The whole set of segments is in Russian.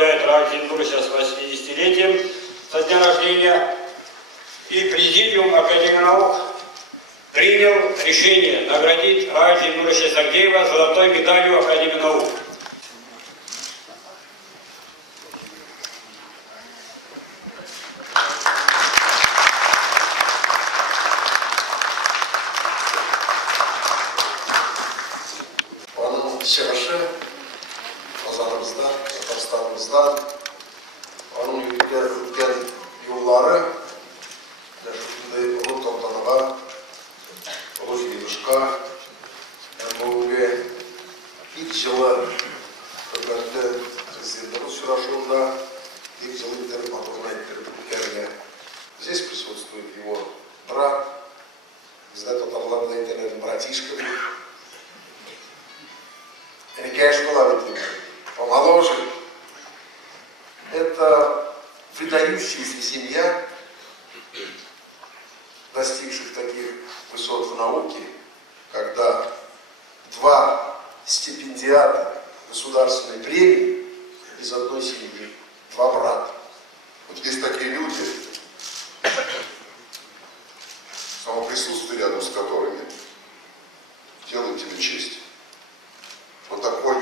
поздравляет Раиса Нуровича с 80-летием со дня рождения. И Президиум Академии наук принял решение наградить Раиса Нуровича Сагдеева золотой медалью Академии наук. Шырышы Казанымыздан, Татарстанымыздан, оның өткен юллары шундай ұлы топтаныға, ұлы жиылышқа, бүгінгі ilk жылы hükümetli президенттің ұшырашуында ilk жылы өткен аталған өткерге. Здесь присутствует его брат, не знаю, татарларда айтылатын братишка. Конечно, помоложе. Это выдающаяся семья, достигших таких высот в науке, когда два стипендиата государственной премии из одной семьи, два брата. Вот есть такие люди, само присутствие рядом с которыми делает тебе честь. Вот такой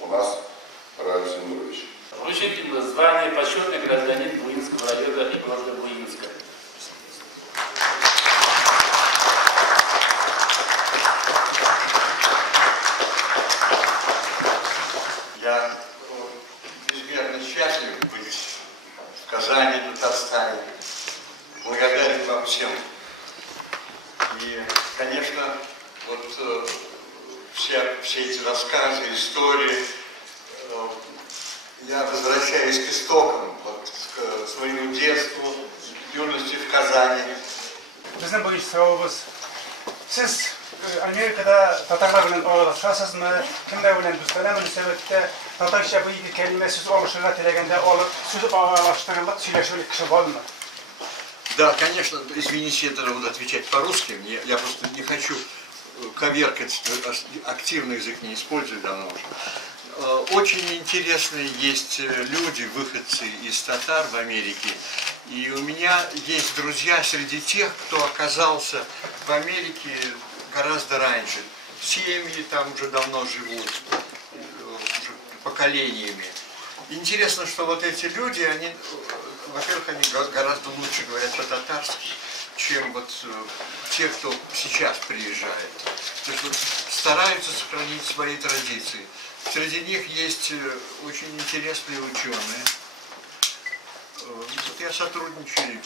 у нас Раис Нурович. Вручить ему звание почетный гражданин Буинского района и города Буинска. Я безмерно счастлив быть в Казани, Татарстане. Благодарен вам всем. И, конечно, вот все эти рассказы, истории, я возвращаюсь к истокам, вот, к своему детству, юности в Казани. Bizim bu istiyoruz. Siz Amerika'da Tatarlarla aralashasızmı? Kimler bilen dostlarla münasebette Tatarca bu iki kelime siz oluşturma telegende olup siz araştırılıp söyleşilik kişi var mı? Да, конечно, извините, это буду отвечать по-русски. Я просто не хочу коверкать, активный язык не использую давно уже. Очень интересные есть люди, выходцы из татар в Америке. И у меня есть друзья среди тех, кто оказался в Америке гораздо раньше. Семьи там уже давно живут, уже поколениями. Интересно, что вот эти люди, они, во-первых, они гораздо лучше говорят по-татарски, чем вот те, кто сейчас приезжает. То есть вот стараются сохранить свои традиции. Среди них есть очень интересные ученые. Вот я сотрудничаю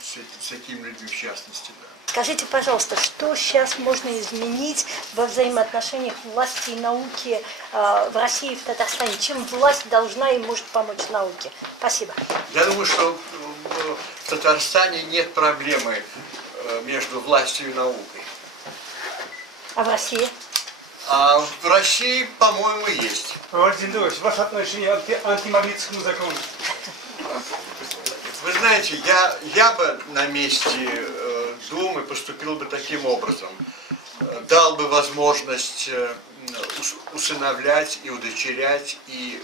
с такими людьми в частности. Да. Скажите, пожалуйста, что сейчас можно изменить во взаимоотношениях власти и науки в России и в Татарстане? Чем власть должна и может помочь науке? Спасибо. Я думаю, что в Татарстане нет проблемы между властью и наукой. А в России? А в России, по-моему, есть. Владимир, ваше отношение к антимагнитскому закону? Вы знаете, я бы на месте Думы поступил бы таким образом. Дал бы возможность усыновлять и удочерять и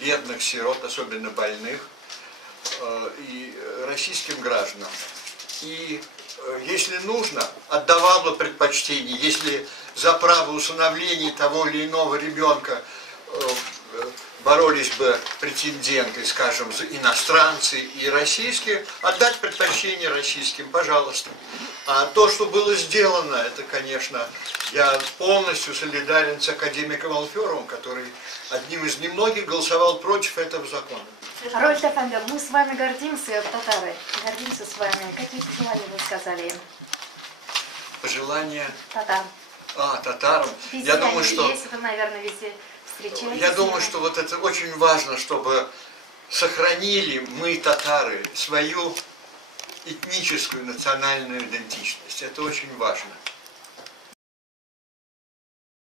бедных сирот, особенно больных, и российским гражданам. И если нужно, отдавал бы предпочтение, если за право усыновления того или иного ребенка боролись бы претенденты, скажем, иностранцы и российские, отдать предпочтение российским, пожалуйста. А то, что было сделано, это, конечно, я полностью солидарен с академиком Алферовым, который одним из немногих голосовал против этого закона. Рольф Эфенди, мы с вами гордимся, татары, гордимся с вами. Какие пожелания вы сказали им? Пожелания? Татар. Татарам. Везде Я думаю, что... Есть, вы, наверное, везде встречаетесь. Я думаю, что вот это очень важно, чтобы сохранили мы, татары, свою этническую национальную идентичность. Это очень важно.